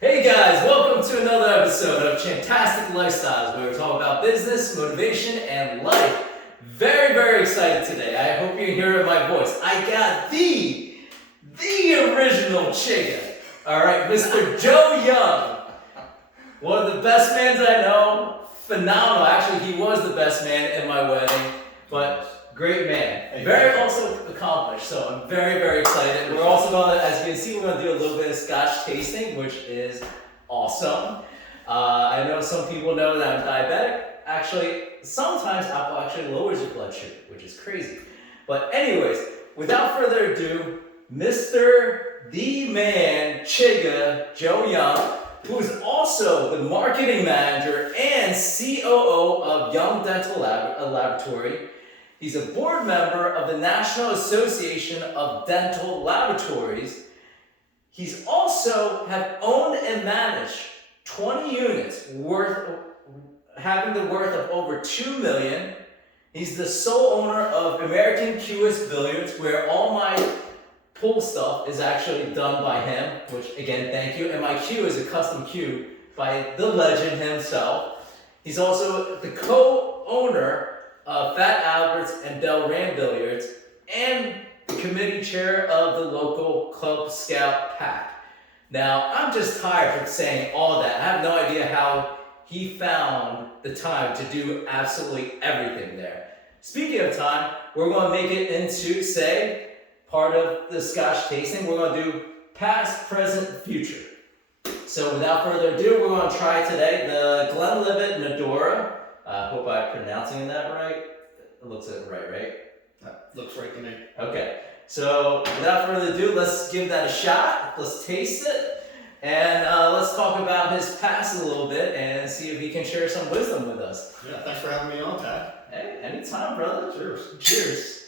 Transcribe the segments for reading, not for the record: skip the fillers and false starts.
Hey guys, welcome to another episode of Chantastic Lifestyles, where we talk about business, motivation, and life. Very excited today. I hope you can hear my voice. I got the original Chiga. All right, Mr. Joe Young, one of the best men I know. Phenomenal. Actually, he was the best man in my wedding, but great man. Very also accomplished. So I'm very excited. We're also going to, as you can see, we're going to do a little bit of Scotch tasting, which is awesome. I know some people know that I'm diabetic. Actually, sometimes alcohol actually lowers your blood sugar, which is crazy. But anyways, without further ado, Mr. The Man Chiga Joe Young, who is also the marketing manager and COO of Young Dental Laboratory. He's a board member of the National Association of Dental Laboratories. He's also have owned and managed 20 units having the worth of over $2 million. He's the sole owner of American Cueist Billiards, where all my pool stuff is actually done by him, which again, thank you. And my cue is a custom cue by the legend himself. He's also the co-owner of Fat Albert's and Delran Billiards, and the committee chair of the local Cub Scout Pack. Now, I'm just tired of saying all that. I have no idea how he found the time to do absolutely everything there. Speaking of time, we're going to make it into, say, part of the Scotch tasting. We're going to do past, present, future. So without further ado, we're going to try today the Glenlivet Medora. I hope I'm pronouncing that right. It looks right? That looks right to me. Okay, so without further ado, let's give that a shot. Let's taste it. And let's talk about his past a little bit and see if he can share some wisdom with us. Yeah, thanks for having me on, Pat. Hey, anytime, brother. Cheers.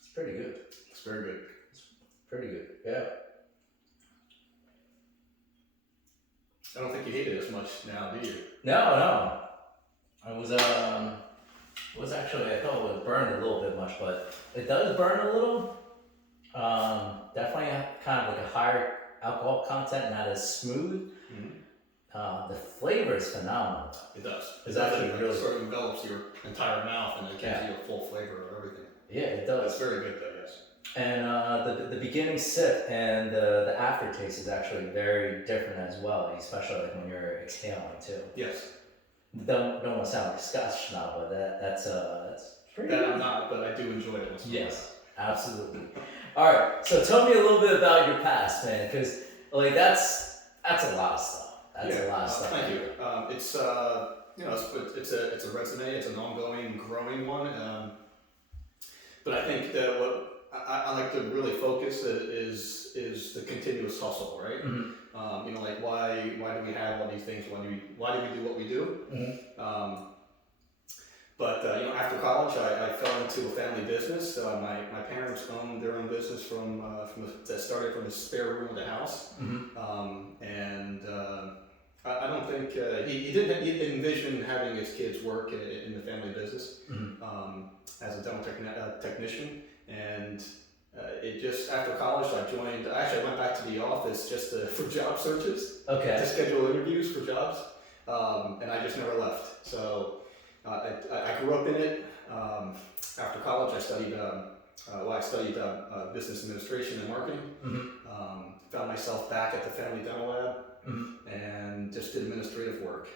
It's pretty good. It's very good. Pretty good, yeah. I don't think you hate it as much now, do you? No. I was actually, I thought it would burn a little bit much, but it does burn a little. Definitely kind of like a higher alcohol content, not as smooth. Mm-hmm. The flavor is phenomenal. It does. It's actually really really sort of envelops your entire mouth and it gives you a full flavor of everything. Yeah, it does. It's very good though, yes. And the beginning sip and the aftertaste is actually very different as well, especially like when you're exhaling too. Yes. Don't want to sound like a Scotch snob, but that's pretty That good. I'm not, but I do enjoy it. Yes, absolutely. All right, so tell me a little bit about your past, man, because like that's a lot of stuff. That's a lot of stuff. Thank you. It's it's a resume. It's an ongoing, growing one. But I think that what I like to really focus is the continuous hustle, right? Mm-hmm. Like why do we have all these things? Why do we do what we do? Mm-hmm. But after college, I fell into a family business. My parents owned their own business that started from a spare room of the house, Mm-hmm. and I don't think he didn't envision having his kids work in the family business. Mm-hmm. As a dental technician, and it just after college I joined. Actually, I went back to the office just for job searches, Okay. to schedule interviews for jobs, and I just never left. So I grew up in it. After college, I studied business administration and marketing. Mm-hmm. Found myself back at the family dental lab, Mm-hmm. and just did administrative work.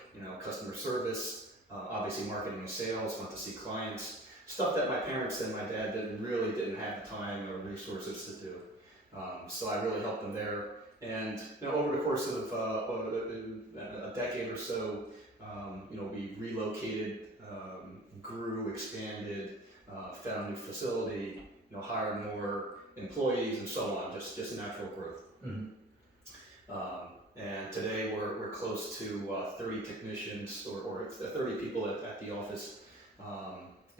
Customer service, obviously marketing and sales. Went to see clients. Stuff that my parents and my dad didn't have the time or resources to do. So I really helped them there. And over the course of a decade or so, we relocated, grew, expanded, found a new facility, hired more employees, and so on. Just natural growth. Mm-hmm. And today we're close to 30 technicians or 30 people at the office.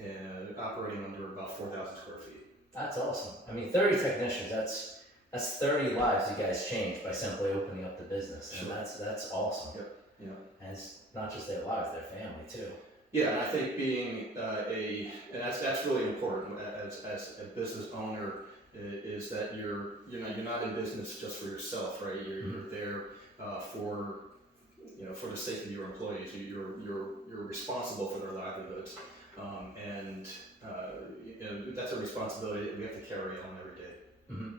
And operating under about 4,000 square feet. That's awesome. I mean, 30 technicians, that's 30 lives you guys changed by simply opening up the business. And Sure. that's awesome. Yep. And it's not just their lives, their family too. Yeah, and I think being and that's really important as a business owner is that you're not in business just for yourself, right? You're there for for the sake of your employees. You're responsible for their livelihoods, and that's a responsibility that we have to carry on every day. Mm-hmm.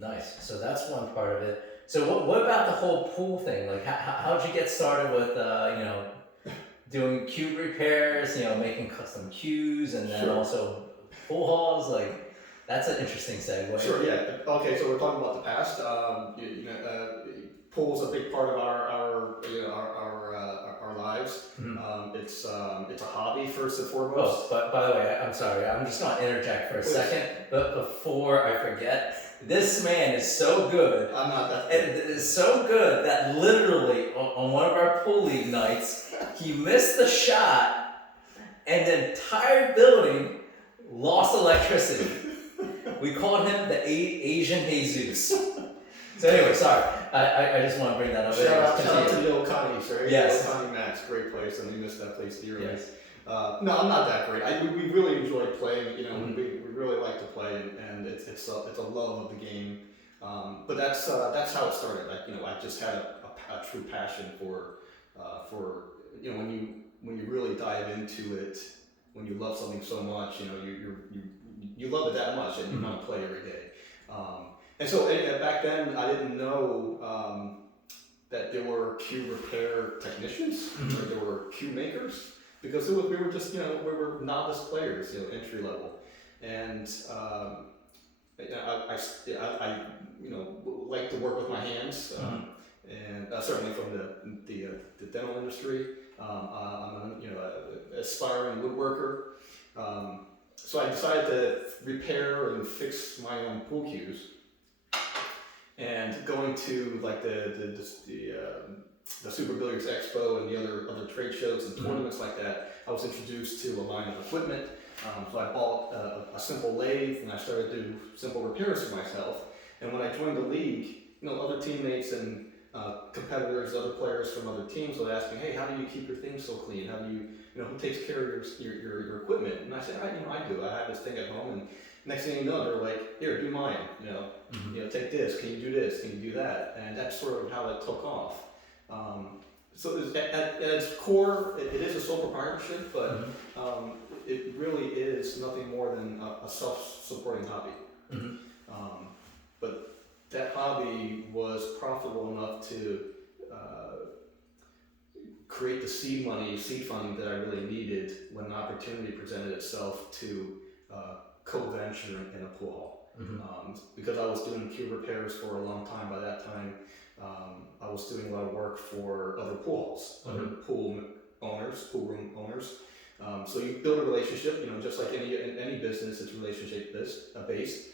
Nice. So that's one part of it. So what about the whole pool thing? Like how'd you get started with doing cube repairs, making custom cues, and then Sure. also pool halls? Like that's an interesting segue. Sure. Yeah. Okay. So we're talking about the past. Pool's a big part of our lives. Mm-hmm. It's a hobby first and foremost. Oh, but by the way, I'm sorry. I'm just going to interject for a second. But before I forget, this man is so good. I'm not that. And it is so good that literally on one of our pool league nights, he missed the shot, and the entire building lost electricity. We called him the Asian Jesus. So anyway, sorry. I just want to bring that up. Shout out to the old Connie's, right? Yes. The old Connie Max, great place, and we miss that place dearly. Yes. No, I'm not that great. We really enjoy playing. Mm-hmm. We really like to play, and it's a love of the game. But that's how it started. I just had a true passion for when you really dive into it, when you love something so much, you love it that much, and you want to play every day. And so back then, I didn't know that there were cue repair technicians, or there were cue makers, because we were just, we were novice players, entry level. And I like to work with my hands, and certainly from the dental industry. I'm an aspiring woodworker. So I decided to repair and fix my own pool cues. And going to like the Super Billiards Expo and the other trade shows and tournaments like that, I was introduced to a line of equipment. So I bought a simple lathe, and I started to do simple repairs for myself. And when I joined the league, other teammates and competitors, other players from other teams would ask me, "Hey, how do you keep your things so clean? How do you, who takes care of your equipment?" And I said, I do. I have this thing at home, and next thing you know, they're like, "Here, do mine. Take this. Can you do this? Can you do that?" And that's sort of how it took off. So at its core, it is a sole proprietorship, but it really is nothing more than a self-supporting hobby. But that hobby was profitable enough to create the seed funding that I really needed when an opportunity presented itself to co-venture in a pool hall. Because I was doing cue repairs for a long time. By that time, I was doing a lot of work for other pool halls, other pool room owners. So you build a relationship, just like any business, it's relationship based.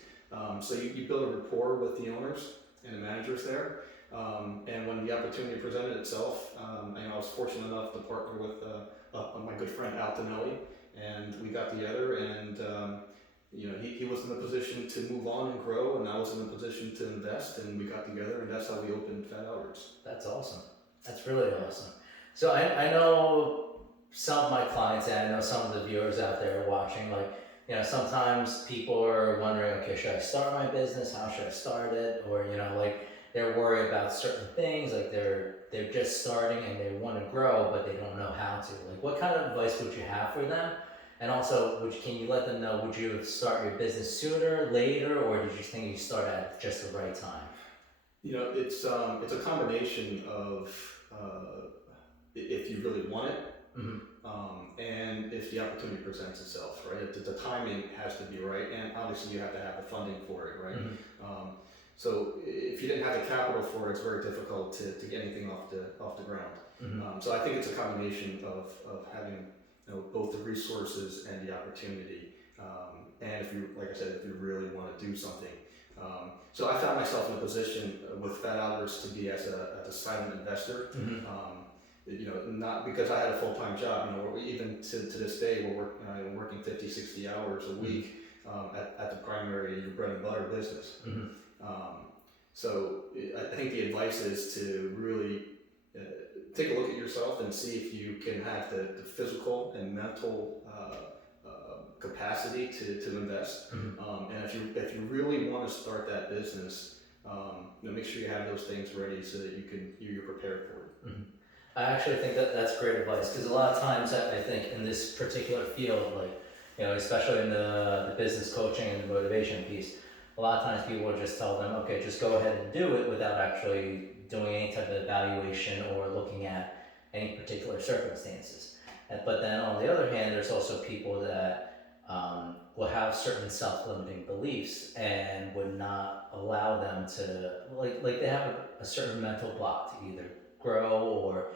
So you build a rapport with the owners and the managers there. And when the opportunity presented itself, I was fortunate enough to partner with my good friend Al Tonelli, and we got together, and he was in a position to move on and grow, and I was in a position to invest, and we got together, and that's how we opened Fat Hours. That's awesome. That's really awesome. So I know some of my clients, and I know some of the viewers out there watching, sometimes people are wondering, okay, should I start my business? How should I start it? Or, they're worried about certain things, like they're just starting and they want to grow, but they don't know how to. Like, what kind of advice would you have for them? And also, can you let them know, would you start your business sooner, later, or did you think you start at just the right time? It's a combination of if you really want it, and if the opportunity presents itself, right? The timing has to be right, and obviously you have to have the funding for it, right? So if you didn't have the capital for it, it's very difficult to get anything off the ground. So I think it's a combination of having both the resources and the opportunity, and if you, like I said, if you really want to do something. So I found myself in a position with Fat Hours to be as a silent investor. Not because I had a full-time job. Even to this day, we're working 50, 60 hours a week at the primary bread and butter business. So I think the advice is to really take a look at yourself and see if you can have the physical and mental capacity to invest. Mm-hmm. And if you really want to start that business, make sure you have those things ready so that you're prepared for it. Mm-hmm. I actually think that that's great advice, because a lot of times I think in this particular field, like, especially in the business coaching and the motivation piece, a lot of times people will just tell them, okay, just go ahead and do it without actually doing any type of evaluation or looking at any particular circumstances. But then on the other hand, there's also people that will have certain self-limiting beliefs and would not allow them to, like they have a certain mental block to either grow or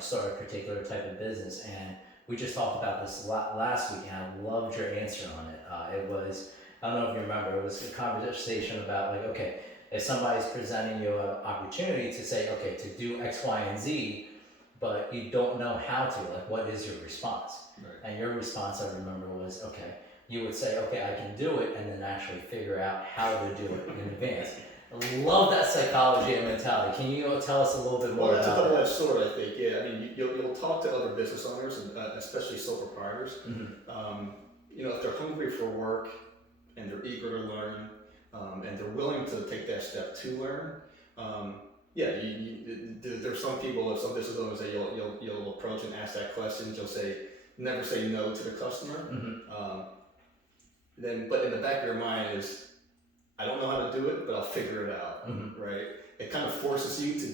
start a particular type of business. And we just talked about this last week, and I loved your answer on it. It was, I don't know if you remember, it was a conversation about, like, okay, if somebody's presenting you an opportunity to say, okay, to do X, Y, and Z, but you don't know how to, like, what is your response? Right. And your response, I remember, was, okay, you would say, okay, I can do it, and then actually figure out how to do it in advance. I love that psychology and mentality. Can you tell us a little bit more Well, that's a about that? double-edged sword, I think. Yeah, I mean, you'll talk to other business owners, and especially sole proprietors. Mm-hmm. If they're hungry for work and they're eager to learn, and they're willing to take that step to learn, there's some people, some business owners that you'll approach and ask that question. You'll say, never say no to the customer. Mm-hmm. But in the back of your mind is, I don't know how to do it, but I'll figure it out, Mm-hmm. right? It kind of forces you to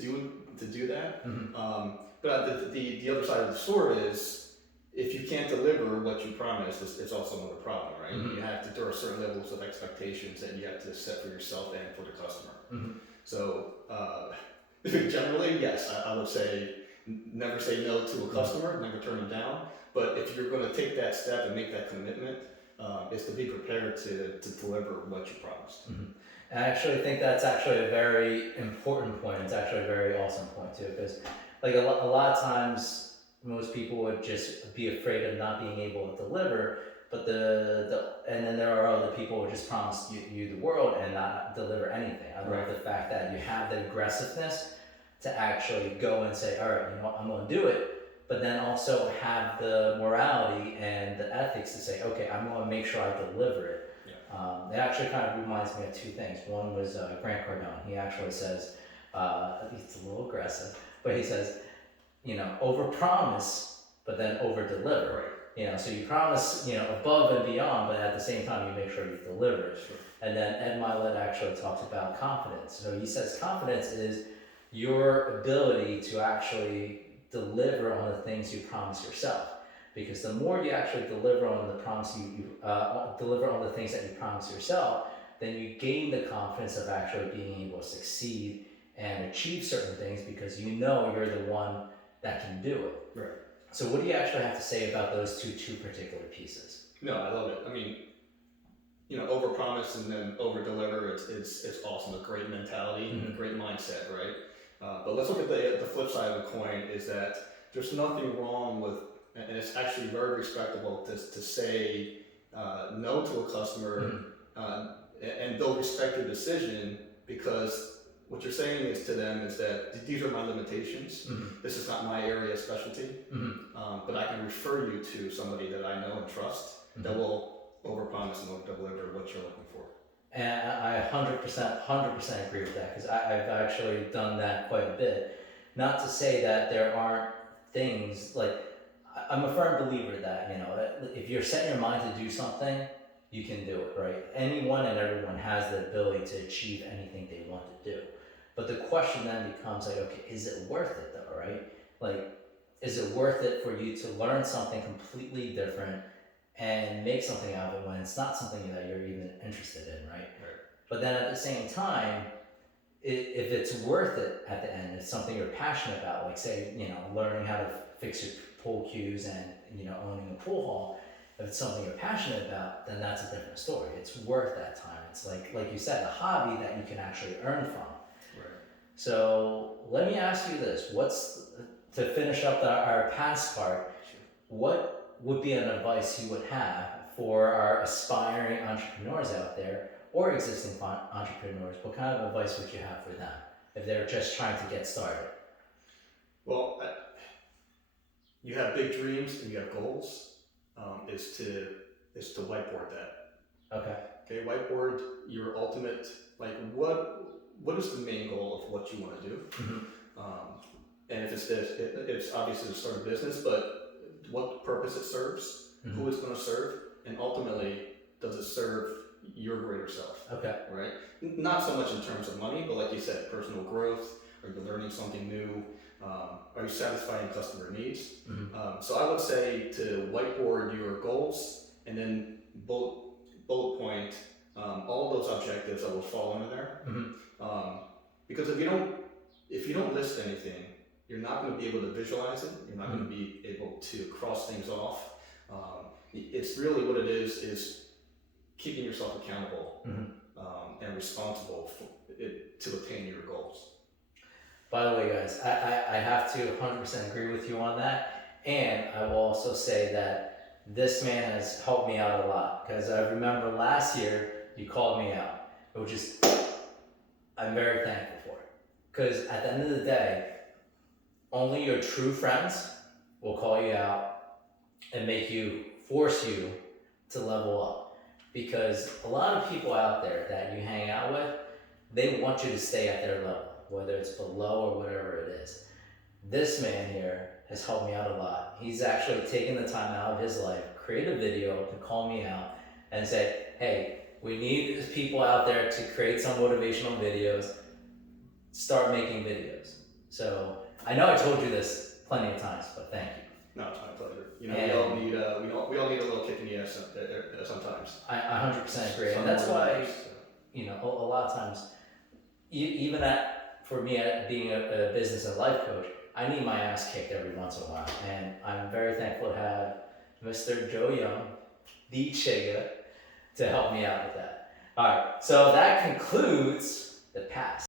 do that. Mm-hmm. But the other side of the sword is, if you can't deliver what you promised, it's also another problem, right? Mm-hmm. There are certain levels of expectations that you have to set for yourself and for the customer. Mm-hmm. So generally, yes, I would say never say no to a customer, never turn them down. But if you're going to take that step and make that commitment, is to be prepared to deliver what you promised. Mm-hmm. And I actually think that's actually a very important point. It's actually a very awesome point too, because like a lot of times most people would just be afraid of not being able to deliver, but and then there are other people who just promise you the world and not deliver anything. I love the fact that you have the aggressiveness to actually go and say, all right, I'm going to do it. But then also have the morality and the ethics to say, okay, I'm going to make sure I deliver it. Yeah. It actually kind of reminds me of two things. One was Grant Cardone. He actually says, he's a little aggressive, but he says, overpromise, but then over-deliver. Right. So you promise, above and beyond, but at the same time, you make sure you deliver it. Sure. And then Ed Mylett actually talks about confidence. So he says confidence is your ability to actually deliver on the things you promise yourself, because the more you actually deliver on the promise deliver on the things that you promise yourself, then you gain the confidence of actually being able to succeed and achieve certain things, because you're the one that can do it. Right. So what do you actually have to say about those two particular pieces? No, I love it. I mean, overpromise and then over-deliver. It's awesome. A great mentality, a great mindset, right? But let's look at the flip side of the coin, is that there's nothing wrong with, and it's actually very respectable to say no to a customer, and they'll respect your decision, because what you're saying is to them is that these are my limitations. This is not my area of specialty, but I can refer you to somebody that I know and trust that will overpromise and over-deliver what you're looking for. And I 100% agree with that, because I've actually done that quite a bit. Not to say that there aren't things, like, I'm a firm believer that, if you're setting your mind to do something, you can do it, right? Anyone and everyone has the ability to achieve anything they want to do. But the question then becomes, like, okay, is it worth it though, right? Like, is it worth it for you to learn something completely different and make something out of it when it's not something that you're even interested in, right? But then at the same time, if it's worth it at the end, it's something you're passionate about, like say, learning how to fix your pool cues and, owning a pool hall. If it's something you're passionate about, then that's a different story. It's worth that time. It's like you said, a hobby that you can actually earn from. Right. So let me ask you this: to finish up our past part? What would be an advice you would have for our aspiring entrepreneurs out there, or existing entrepreneurs? What kind of advice would you have for them if they're just trying to get started? Well, you have big dreams and you have goals, is to whiteboard that. Okay. Okay, whiteboard your ultimate, like what is the main goal of what you want to do? And if it's obviously to start a business, but what purpose it serves, who it's going to serve, and ultimately, does it serve your greater self? Okay. Right? Not so much in terms of money, but like you said, personal growth. Are you learning something new? Are you satisfying customer needs? So I would say to whiteboard your goals and then bullet point all those objectives that will fall under there. Because if you don't list anything, you're not going to be able to visualize it. You're not going to be able to cross things off. It's really what it is keeping yourself accountable and responsible to attain your goals. By the way, guys, I have to 100% agree with you on that. And I will also say that this man has helped me out a lot, because I remember last year you called me out, which is I'm very thankful for it. Because at the end of the day, only your true friends will call you out and force you to level up. Because a lot of people out there that you hang out with, they want you to stay at their level, whether it's below or whatever it is. This man here has helped me out a lot. He's actually taken the time out of his life, create a video to call me out and say, hey, we need people out there to create some motivational videos. Start making videos. So I know I told you this plenty of times, but thank you. No, it's my pleasure. We all need a little kick in the ass sometimes. I 100% agree, and that's why a lot of times, even for me at being a business and life coach, I need my ass kicked every once in a while, and I'm very thankful to have Mr. Joe Young, the Chiga, to help me out with that. All right, so that concludes the past.